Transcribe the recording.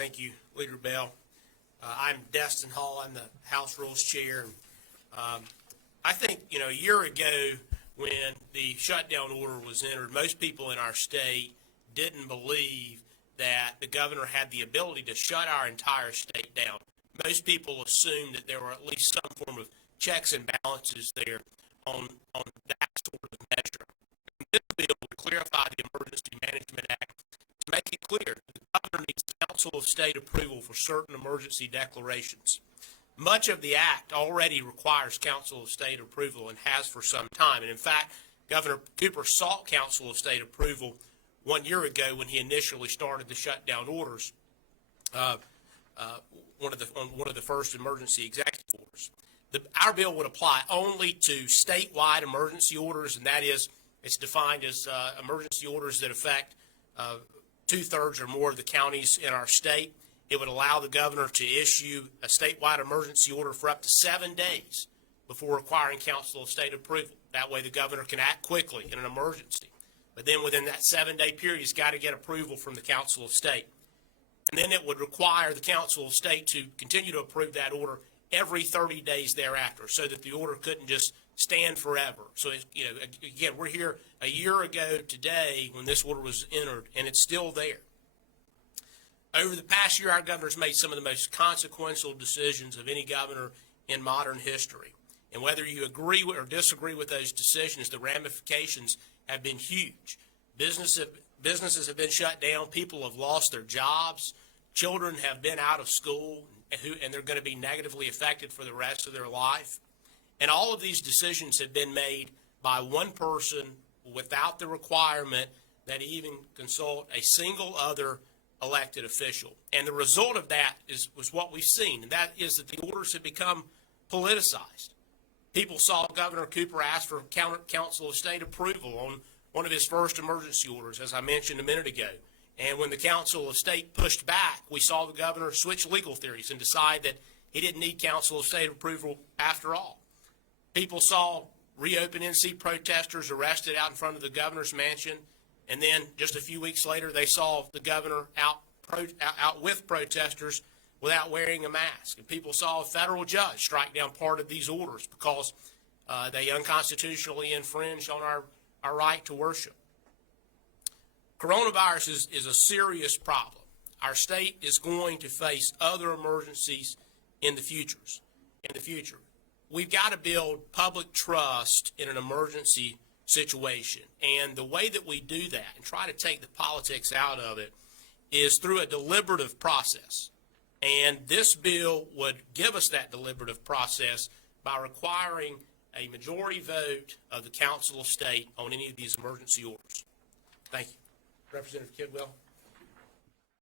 Thank you, Leader Bell. I'm Destin Hall. I'm the House Rules Chair. I think, a year ago when the shutdown order was entered, most people in our state didn't believe that the governor had the ability to shut our entire state down. Most people assumed that there were at least some form of checks and balances there on that sort of measure. This bill would clarify the Emergency Management Act to make it clear that the governor needs Council of State approval for certain emergency declarations. Much of the act already requires Council of State approval and has for some time. And in fact, Governor Cooper sought Council of State approval 1 year ago when he initially started the shutdown orders, one of the first emergency executive orders. Our bill would apply only to statewide emergency orders, and that is, it's defined as emergency orders that affect 2/3 or more of the counties in our state. It would allow the governor to issue a statewide emergency order for up to 7 days before requiring Council of State approval. That way the governor can act quickly in an emergency. But then within that 7-day period, he's got to get approval from the Council of State. And then it would require the Council of State to continue to approve that order every 30 days thereafter so that the order couldn't just stand forever. So, again, we're here a year ago today when this order was entered, and it's still there. Over the past year, our governor's made some of the most consequential decisions of any governor in modern history. And whether you agree or disagree with those decisions, the ramifications have been huge. Businesses have been shut down. People have lost their jobs. Children have been out of school, and they're going to be negatively affected for the rest of their life. And all of these decisions have been made by one person without the requirement that he even consult a single other elected official. And the result of that was what we've seen, and that is that the orders have become politicized. People saw Governor Cooper ask for Council of State approval on one of his first emergency orders, as I mentioned a minute ago. And when the Council of State pushed back, we saw the governor switch legal theories and decide that he didn't need Council of State approval after all. People saw Reopen NC protesters arrested out in front of the governor's mansion, and then just a few weeks later, they saw the governor out with protesters without wearing a mask. And people saw a federal judge strike down part of these orders because they unconstitutionally infringed on our right to worship. Coronavirus is a serious problem. Our state is going to face other emergencies in the future. We've got to build public trust in an emergency situation. And the way that we do that and try to take the politics out of it is through a deliberative process. And this bill would give us that deliberative process by requiring a majority vote of the Council of State on any of these emergency orders. Thank you. Representative Kidwell.